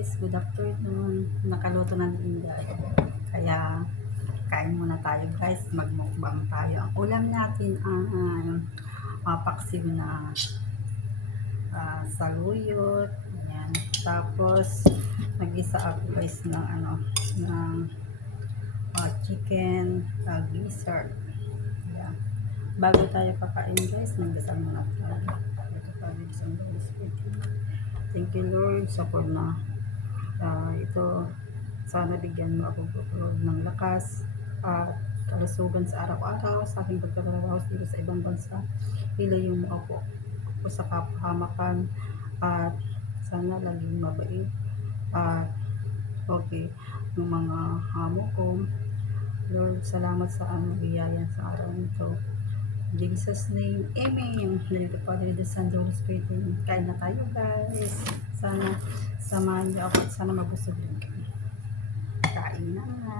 guys, good afternoon. Nakaluto ng Inday. Kaya kain muna tayo guys, magmukbang tayo. Ang ulam natin ang paksiw na saluyot. Ayan. Tapos nag-isa ako guys ng chicken gizzard. Ayan. Bago tayo kakain guys, magdasal muna tayo. Ito pa rin sa Holy Spirit. Thank you Lord sa food na ito. Sana bigyan mo ako Lord ng lakas at kalusugan sa araw-araw sa aking pagtatrabaho dito sa ibang bansa. Ilayo mo ako sa kapahamakan at sana laging mabait at okay yung mga hamo ko. Lord, salamat sa biyaya sa araw nito. In Jesus' name, Amen. Dahil pa rin the Son, Holy Spirit. Kain na tayo guys. Sana samahan niyo ako at sana mabusog rin kayo. Kain na na.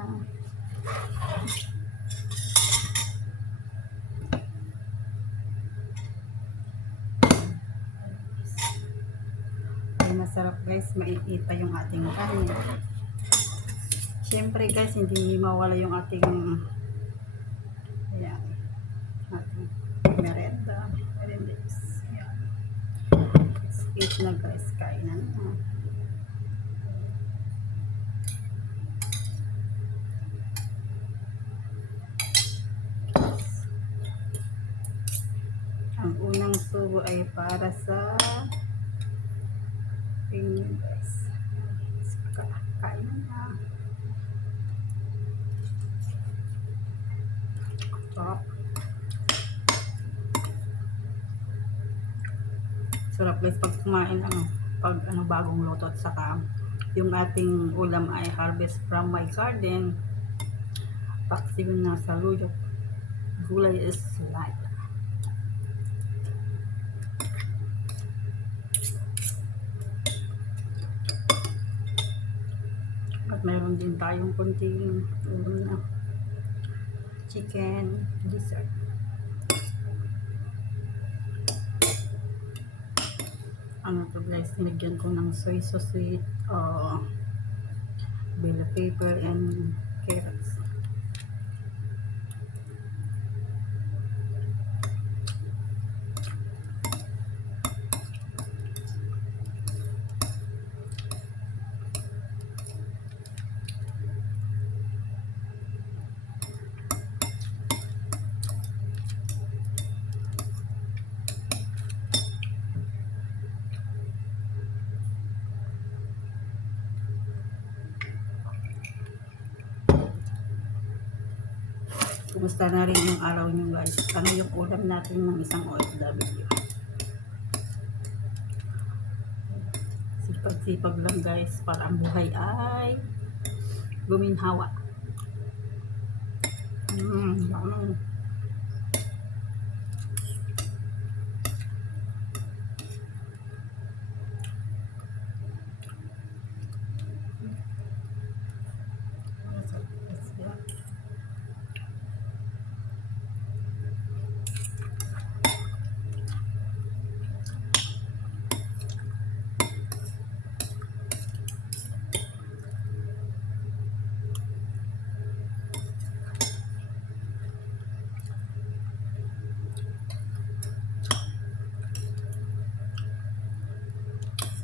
Ay masarap guys, maiit pa yung ating kanin. Siyempre guys, hindi mawala yung ating ayan, ating merenda. Merendis. Ayan. Let's eat na guys, kain na na. Ang unang subo ay para sa pinyo guys. Kain na. Sarap. Sarap guys pag kumain pag bagong luto at saka yung ating ulam ay harvest from my garden. Paksiw na saluyot. Gulay is life. At mayroon din tayong konting ulam na chicken dessert. Ano to guys, nilagyan ko ng soy sauce, bell pepper and carrots. Kumusta na rin yung araw nyo guys? Ano yung ulam natin ng isang OFW? Sipag-sipag lang guys para ang buhay ay guminhawa.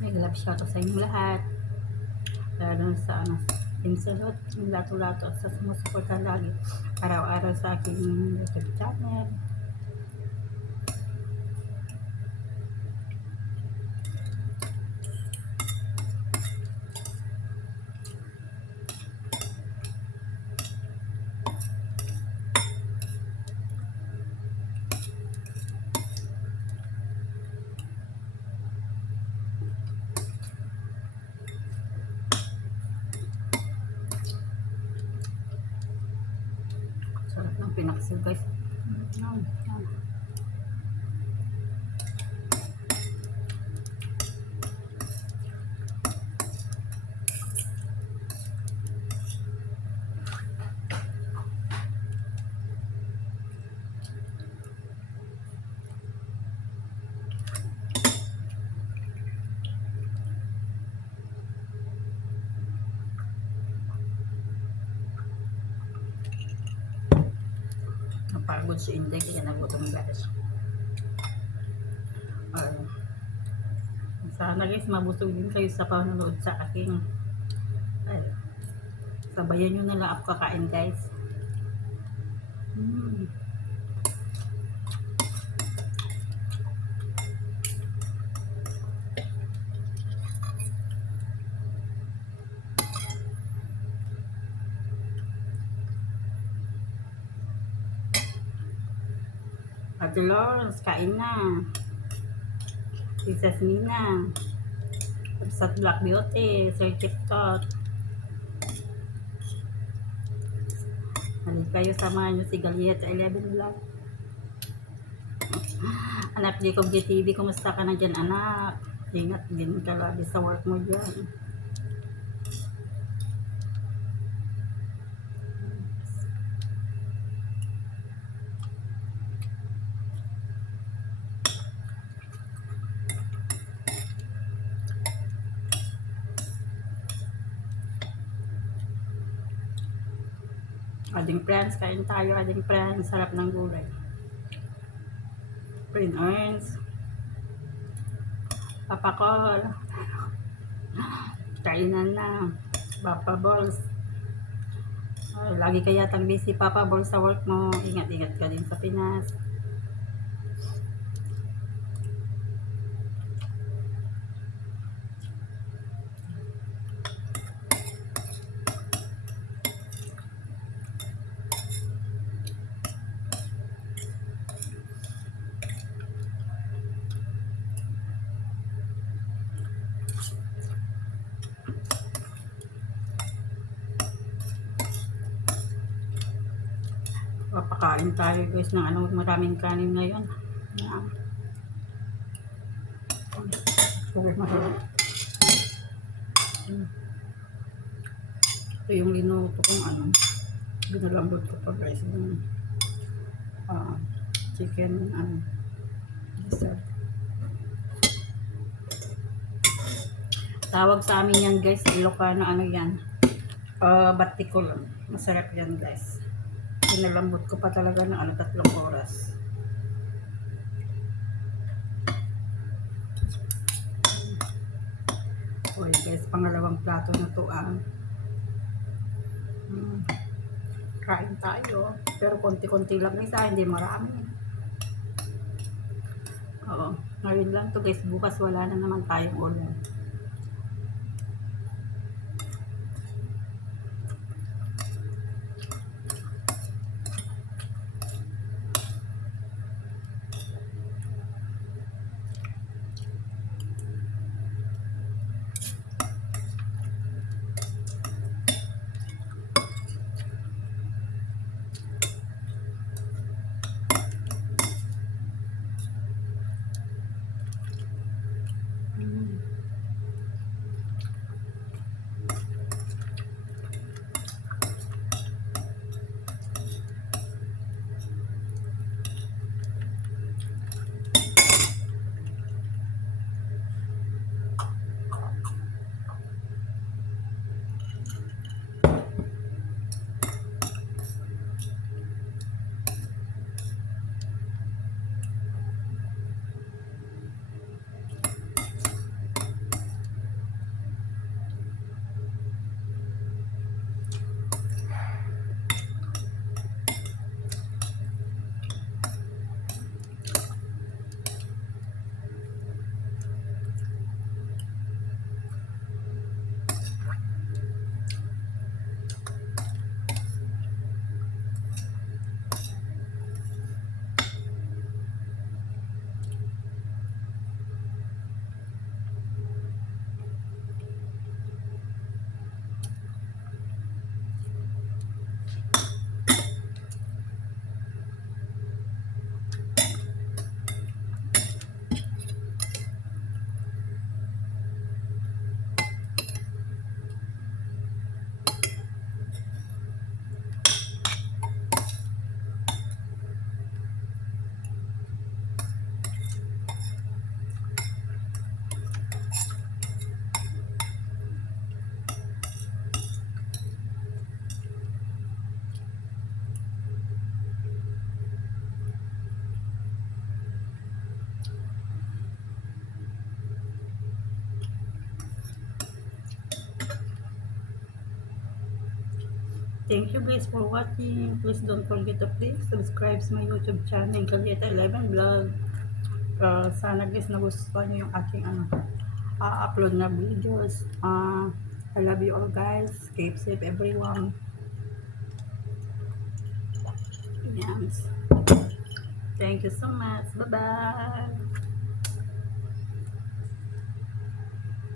May love shout out sa inyo lahat. Lalo sa Team Salot, yung lato-lato sa sumusuporta lagi araw-araw sa aking YouTube channel. Sarap ng pinaksil guys. pagod si Inday kaya nagutom guys. Uh, Sana guys mabusog din kayo sa panonood sa aking ay, sabayan nyo na lang ako kakain guys. mm. Ate Lawrence, kain na. Princess Nina, sa Black Beauty, Sir TikTok. Halika kayo, samahan nyo si Galiet sa 11 vlog. Anak Jacob GTV, kumusta ka na dyan anak? Ingat din ka lagi sa work mo dyan. Ading friends, kain tayo ading friends. Sarap ng gulay. Green Earns, Papa Col, kainan na. Papa Balls. Lagi kaya tang busy Papa Balls sa work mo. Ingat-ingat ka din sa Pinas. Papakain tayo guys ng ano, maraming kanin ngayon. Yan. Masarap. Ito yung linuto kong ano, binalambot ko pa guys yung chicken ano, dessert. Tawag sa amin yan guys, Ilocano ano yan, batikol. Masarap yan guys. Binalambot ko pa talaga ng ano, 3 oras. Okay guys, pangalawang plato na to kain tayo. Pero konti-konti lang isa, hindi marami. Oo, ngayon lang to guys, bukas wala na naman tayong ulam. Thank you guys for watching. Please don't forget to please subscribe sa my YouTube channel, Kalieta 11 Vlog. Sana guys nagustuhan nyo yung aking upload na videos. I love you all guys. Keep safe everyone. Yes. Thank you so much. Bye-bye.